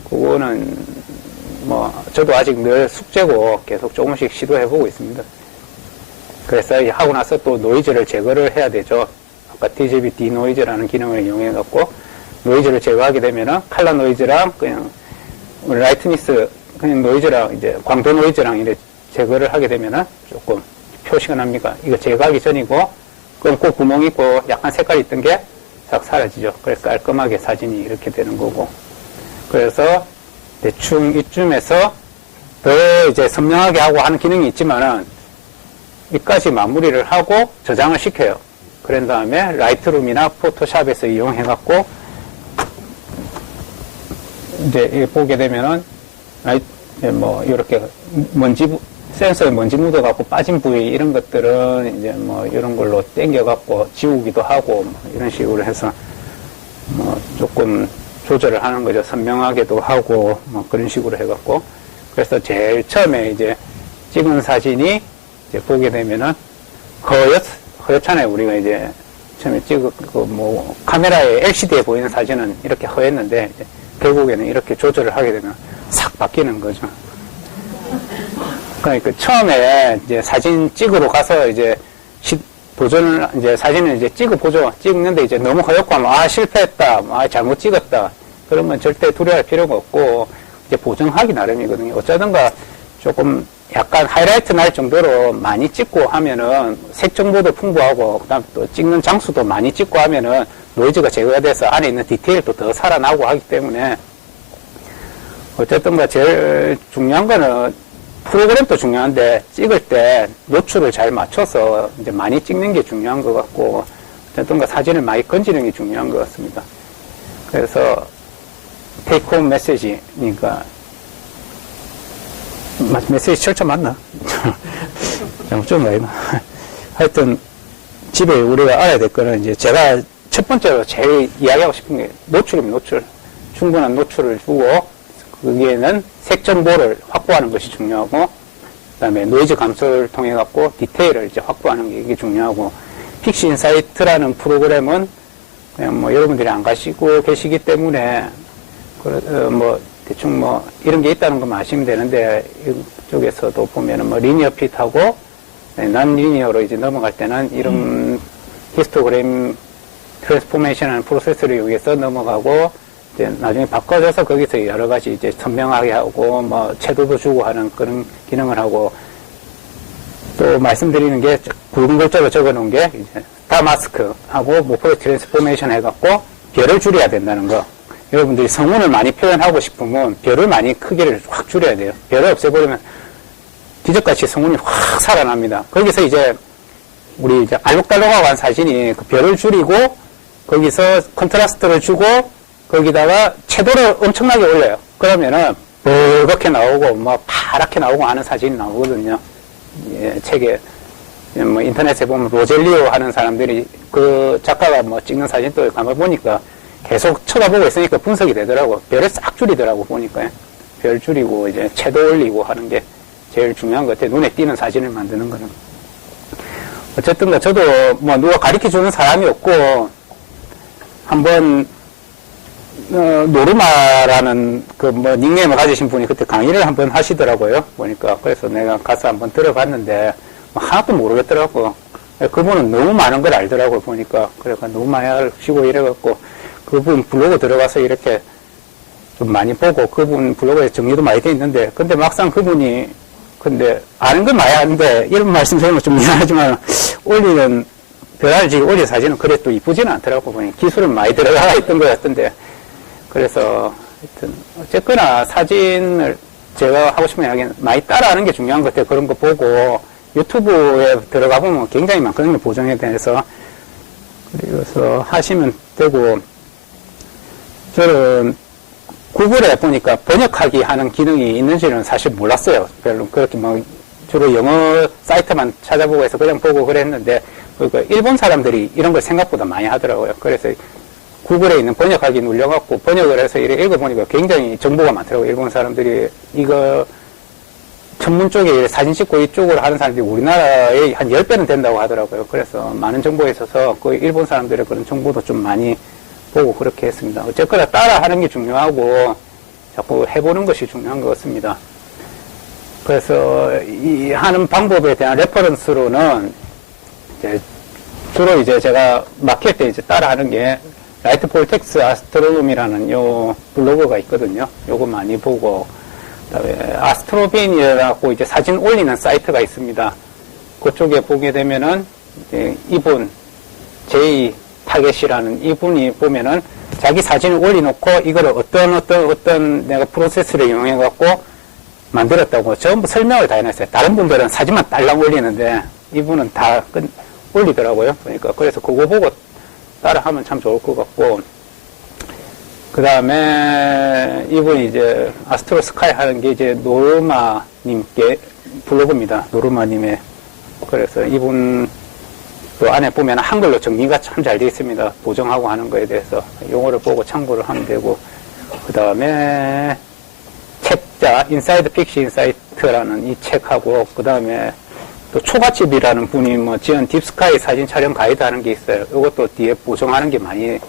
그거는 뭐 저도 아직 늘 숙제고 계속 조금씩 시도해보고 있습니다. 그래서 하고 나서 또 노이즈를 제거를 해야 되죠. 아까 TGB 디노이즈라는 기능을 이용해갖고 노이즈를 제거하게 되면은 칼라 노이즈랑 그냥 라이트니스 그냥 노이즈랑 이제 광도 노이즈랑 이렇게 제거를 하게 되면은 조금 표시가 납니까? 이거 제거하기 전이고 검고 구멍 있고 약간 색깔이 있던 게 싹 사라지죠. 그래서 깔끔하게 사진이 이렇게 되는 거고. 그래서 대충 이쯤에서 더 이제 선명하게 하고 하는 기능이 있지만은 여기까지 마무리를 하고 저장을 시켜요. 그런 다음에 라이트룸이나 포토샵에서 이용해갖고 이제 보게 되면은 뭐 이렇게 먼지 센서에 먼지 묻어갖고 빠진 부위 이런 것들은 이제 뭐 이런 걸로 당겨갖고 지우기도 하고 뭐 이런 식으로 해서 뭐 조금 조절을 하는 거죠. 선명하게도 하고 뭐 그런 식으로 해갖고 그래서 제일 처음에 이제 찍은 사진이 이제 보게 되면은 허옇잖아요. 우리가 이제 처음에 찍었고 뭐 카메라에 LCD에 보이는 사진은 이렇게 허했는데 이제 결국에는 이렇게 조절을 하게 되면 싹 바뀌는 거죠. 그러니까 처음에 이제 사진 찍으러 가서 이제 도전을 이제 사진을 이제 찍어보죠. 찍는데 이제 너무 허옇고 하면 실패했다, 잘못 찍었다. 그러면 절대 두려워할 필요가 없고 이제 보정하기 나름이거든요. 어쩌든가 조금 약간 하이라이트 날 정도로 많이 찍고 하면은 색 정보도 풍부하고 그다음 또 찍는 장수도 많이 찍고 하면은 노이즈가 제거가 돼서 안에 있는 디테일도 더 살아나고 하기 때문에 어쨌든가 제일 중요한 거는 프로그램도 중요한데 찍을 때 노출을 잘 맞춰서 이제 많이 찍는 게 중요한 것 같고 어쨌든가 사진을 많이 건지는 게 중요한 것 같습니다. 그래서 테이크 홈 메시지니까 메시지 철저 맞나? 좀 많이나. 하여튼 집에 우리가 알아야 될 거는 이제 제가 첫 번째로 제일 이야기하고 싶은 게 노출입니다. 노출. 충분한 노출을 주고 거기에는 색 정보를 확보하는 것이 중요하고 그다음에 노이즈 감소를 통해 갖고 디테일을 이제 확보하는 게 이게 중요하고 픽시 인사이트라는 프로그램은 그냥 뭐 여러분들이 안 가시고 계시기 때문에 뭐 대충 뭐 이런 게 있다는 것만 아시면 되는데 이쪽에서도 보면은 뭐 리니어 핏하고 난 리니어로 이제 넘어갈 때는 이런 히스토그램 트랜스포메이션 하는 프로세스를 이용해서 넘어가고 이제 나중에 바꿔줘서 거기서 여러 가지 이제 선명하게 하고 뭐 채도도 주고 하는 그런 기능을 하고 또 말씀드리는 게 굵은 글자로 적어 놓은 게 이제 스타 마스크하고 모포 트랜스포메이션 해갖고 별을 줄여야 된다는 거. 여러분들이 성운을 많이 표현하고 싶으면 별을 많이 크기를 확 줄여야 돼요. 별을 없애버리면 기적같이 성운이 확 살아납니다. 거기서 이제 우리 이제 알록달록하고 한 사진이 그 별을 줄이고 거기서 컨트라스트를 주고 거기다가 채도를 엄청나게 올려요. 그러면은 뻘겋게 나오고, 뭐, 파랗게 나오고 하는 사진이 나오거든요. 예, 책에, 뭐, 인터넷에 보면 로젤리오 하는 사람들이 그 작가가 뭐 찍는 사진 또 가만 보니까 계속 쳐다보고 있으니까 분석이 되더라고. 별을 싹 줄이더라고, 보니까. 별 줄이고, 이제 채도 올리고 하는 게 제일 중요한 것 같아요. 눈에 띄는 사진을 만드는 거는. 어쨌든, 저도 뭐 누가 가르쳐 주는 사람이 없고, 한번, 노르마라는 그 뭐 닉네임을 가지신 분이 그때 강의를 한번 하시더라고요. 보니까. 그래서 내가 가서 한번 들어봤는데, 뭐 하나도 모르겠더라고. 그분은 너무 많은 걸 알더라고, 보니까. 그래서 너무 많이 알시고 이래갖고, 그분 블로그 들어가서 이렇게 좀 많이 보고, 그분 블로그에 정리도 많이 돼 있는데, 근데 막상 그분이, 근데 아는 건 많이 아는데, 이런 말씀 드리면 좀 미안하지만, 올리는, 별알지 올린 사진은 그래 또 이쁘지는 않더라고, 보니. 기술은 많이 들어가 있던 것 같던데. 그래서, 하여튼, 어쨌거나 사진을 제가 하고 싶은 이야기는 많이 따라하는 게 중요한 것 같아요. 그런 거 보고, 유튜브에 들어가 보면 굉장히 많거든요, 보정에 대해서. 그래서 하시면 되고, 저는 구글에 보니까 번역하기 하는 기능이 있는지는 사실 몰랐어요. 별로 그렇게 뭐, 주로 영어 사이트만 찾아보고 해서 그냥 보고 그랬는데, 그러니까 일본 사람들이 이런 걸 생각보다 많이 하더라고요. 그래서 구글에 있는 번역하기 눌려갖고 번역을 해서 이렇게 읽어보니까 굉장히 정보가 많더라고요. 일본 사람들이 이거 전문 쪽에 사진 찍고 이쪽으로 하는 사람들이 우리나라의 한 10배는 된다고 하더라고요. 그래서 많은 정보에 있어서 그 일본 사람들의 그런 정보도 좀 많이 보고 그렇게 했습니다. 어쨌거나 따라 하는 게 중요하고 자꾸 해보는 것이 중요한 것 같습니다. 그래서 이 하는 방법에 대한 레퍼런스로는 이제 주로 이제 제가 맡길 때 이제 따라 하는 게 라이트 폴텍스 아스트로놈이라는 요 블로그가 있거든요. 요거 많이 보고, 그다음에 아스트로빈이라고 이제 사진 올리는 사이트가 있습니다. 그쪽에 보게 되면은 이제 이분 제이 타겟이라는 이분이 보면은 자기 사진을 올려놓고 이거를 어떤 내가 프로세스를 이용해 갖고 만들었다고 전부 설명을 다 해놨어요. 다른 분들은 사진만 딸랑 올리는데 이분은 다 올리더라고요. 그러니까 그래서 그거 보고 따라하면 참 좋을 것 같고, 그 다음에 이분이 이제 아스트로 스카이 하는 게 이제 노르마님께 블로그입니다. 노르마님의. 그래서 이분 또 안에 보면 한글로 정리가 참 잘 되어 있습니다. 보정하고 하는 거에 대해서 용어를 보고 참고를 하면 되고, 그 다음에 책자 인사이드 픽시 인사이트라는 이 책하고, 그 다음에 또 초가집이라는 분이 뭐 지은 딥스카이 사진 촬영 가이드 하는 게 있어요. 이것도 뒤에 보정하는 게 많이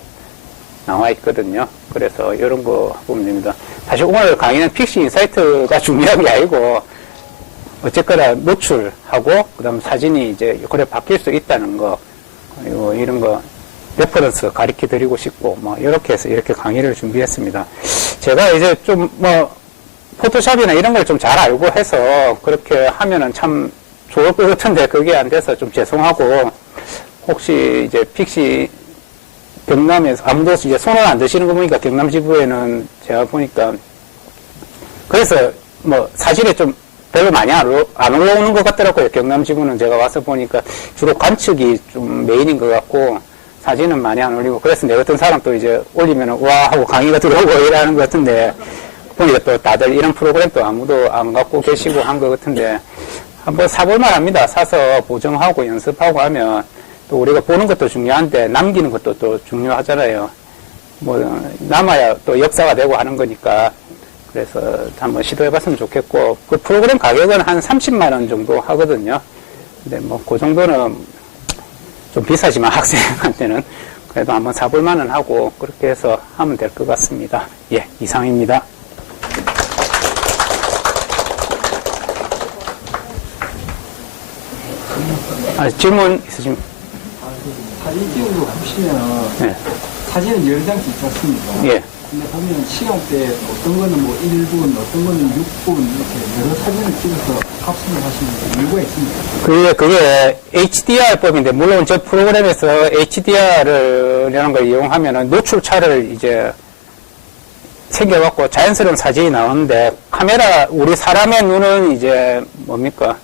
나와 있거든요. 그래서 이런 거 보면 됩니다. 사실 오늘 강의는 픽시 인사이트가 중요한 게 아니고, 어쨌거나 노출하고, 그 다음 사진이 이제 그래 바뀔 수 있다는 거, 그리고 이런 거 레퍼런스 가르쳐 드리고 싶고, 뭐, 이렇게 해서 이렇게 강의를 준비했습니다. 제가 이제 좀 뭐, 포토샵이나 이런 걸 좀 잘 알고 해서 그렇게 하면은 참 좋을 것 같은데 그게 안 돼서 좀 죄송하고, 혹시 이제 픽시 경남에서 아무도 이제 손을 안 드시는 거 보니까 경남 지부에는 제가 보니까 그래서 뭐 사진에 좀 별로 많이 안 올라오는 것 같더라고요. 경남 지부는 제가 와서 보니까 주로 관측이 좀 메인인 것 같고 사진은 많이 안 올리고, 그래서 내 같은 사람도 이제 올리면 와 하고 강의가 들어오고 이러는 것 같은데 보니까 또 다들 이런 프로그램도 아무도 안 갖고 계시고 한 것 같은데 한번 사볼만 합니다. 사서 보정하고 연습하고 하면 또 우리가 보는 것도 중요한데 남기는 것도 또 중요하잖아요. 뭐 남아야 또 역사가 되고 하는 거니까. 그래서 한번 시도해봤으면 좋겠고, 그 프로그램 가격은 한 30만 원 정도 하거든요. 근데 뭐 그 정도는 좀 비싸지만 학생한테는 그래도 한번 사볼 만은 하고 그렇게 해서 하면 될 것 같습니다. 예, 이상입니다. 질문 있으시면. 사진 찍으러 보시면 네. 사진은 10장씩 있지 않습니까? 예. 근데 보면 시간대 어떤 거는 뭐 1분, 어떤 거는 6분 이렇게 여러 사진을 찍어서 합성을 하시는 이유가 있습니다. 그게 HDR법인데, 물론 저 프로그램에서 HDR이라는 걸 이용하면은 노출차를 이제 생겨갖고 자연스러운 사진이 나오는데, 카메라, 우리 사람의 눈은 이제 뭡니까?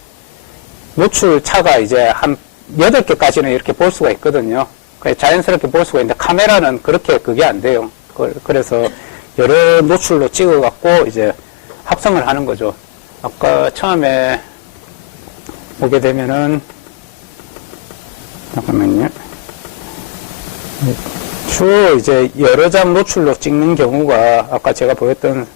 노출차가 이제 한 8개까지는 이렇게 볼 수가 있거든요. 자연스럽게 볼 수가 있는데, 카메라는 그렇게 그게 안 돼요. 그래서 여러 노출로 찍어갖고 이제 합성을 하는 거죠. 아까 처음에 보게 되면은, 잠깐만요. 주로 이제 여러 장 노출로 찍는 경우가 아까 제가 보였던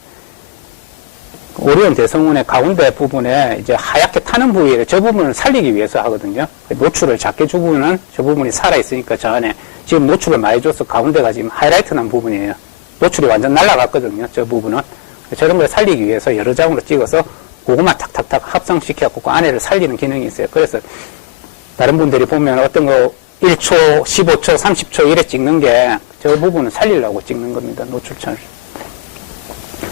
오리온 대성운의 가운데 부분에 이제 하얗게 타는 부위를 저 부분을 살리기 위해서 하거든요. 노출을 작게 주고는 저 부분이 살아있으니까 저 안에 지금 노출을 많이 줘서 가운데가 지금 하이라이트 난 부분이에요. 노출이 완전 날아갔거든요. 저 부분은. 저런 걸 살리기 위해서 여러 장으로 찍어서 그것만 탁탁탁 합성시켜갖고 그 안에를 살리는 기능이 있어요. 그래서 다른 분들이 보면 어떤 거 1초, 15초, 30초 이래 찍는 게 저 부분을 살리려고 찍는 겁니다. 노출차를.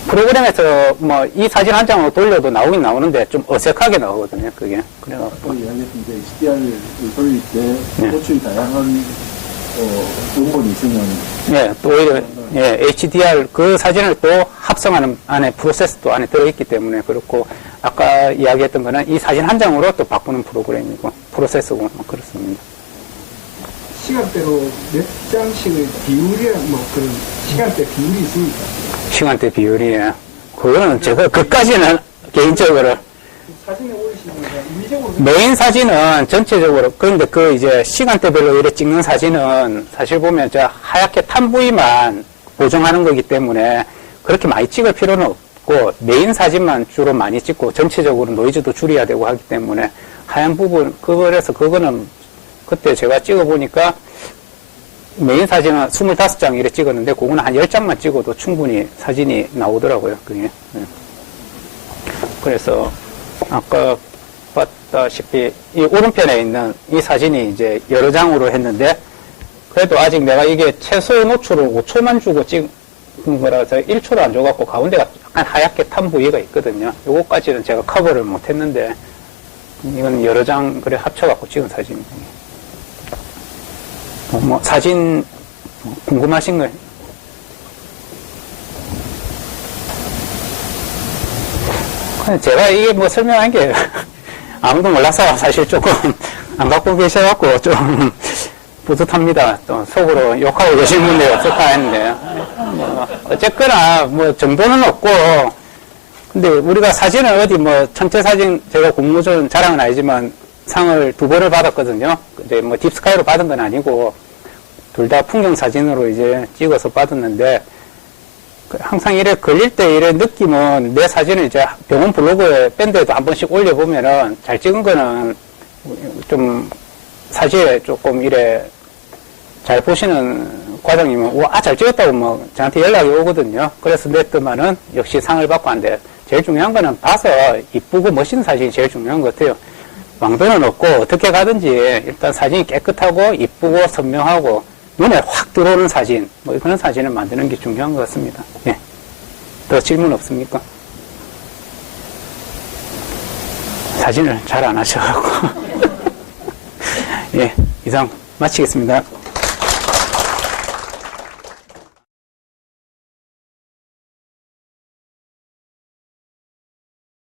프로그램에서 뭐 이 사진 한 장으로 돌려도 나오긴 나오는데 좀 어색하게 나오거든요. 그게. 그래갖고. 이야기했던 게 HDR을 돌릴 때 네. 노출이 다양한 원본이 있으면 예, 또 오히려, 예, HDR 그 사진을 또 합성하는 안에 프로세스도 안에 들어있기 때문에 그렇고, 아까 이야기했던 거는 이 사진 한 장으로 또 바꾸는 프로그램이고, 프로세스고, 뭐 그렇습니다. 시간대로 몇 장씩의 비율이랑 뭐 그런 시간대 비율이 있습니까? 시간대 비율이, 그거는 제가 그까지는 개인적으로, 사진에 올리시면서 인위적으로 메인 사진은 전체적으로, 그런데 그 이제 시간대별로 이렇게 찍는 사진은 사실 보면 저 하얗게 탄 부위만 보정하는 거기 때문에 그렇게 많이 찍을 필요는 없고, 메인 사진만 주로 많이 찍고, 전체적으로 노이즈도 줄여야 되고 하기 때문에 하얀 부분, 그래서 그거는 그때 제가 찍어보니까 메인 사진은 25장 이렇게 찍었는데, 그거는 한 10장만 찍어도 충분히 사진이 나오더라고요, 그게. 그래서 아까 봤다시피 이 오른편에 있는 이 사진이 이제 여러 장으로 했는데, 그래도 아직 내가 이게 최소 노출을 5초만 주고 찍은 거라서 1초도 안 줘갖고 가운데가 약간 하얗게 탄 부위가 있거든요. 요거까지는 제가 커버를 못 했는데, 이건 여러 장 그래 합쳐갖고 찍은 사진입니다. 뭐 사진 궁금하신 거예요? 제가 이게 뭐 설명한 게 아무도 몰라서 사실 조금 안 갖고 계셔갖고 좀 뿌듯합니다. 또 속으로 욕하고 계신 분들이 없을까 했는데, 뭐 어쨌거나 뭐 정도는 없고, 근데 우리가 사진을 어디 뭐 전체 사진 제가 공모전 자랑은 아니지만 상을 2번을 받았거든요. 이제 뭐 딥스카이로 받은 건 아니고 둘 다 풍경 사진으로 이제 찍어서 받았는데, 항상 이래 걸릴 때 이래 느낌은 내 사진을 이제 병원 블로그에 밴드에도 한 번씩 올려보면은 잘 찍은 거는 좀 사실에 조금 이래 잘 보시는 과장님은 와, 잘 찍었다고 뭐 저한테 연락이 오거든요. 그래서 냈더만은 역시 상을 받고 한데, 제일 중요한 거는 봐서 이쁘고 멋있는 사진이 제일 중요한 것 같아요. 왕도는 없고 어떻게 가든지 일단 사진이 깨끗하고 이쁘고 선명하고 눈에 확 들어오는 사진, 뭐 그런 사진을 만드는 게 중요한 것 같습니다. 예. 더 질문 없습니까? 사진을 잘 안 하셔가지고. 예, 이상 마치겠습니다.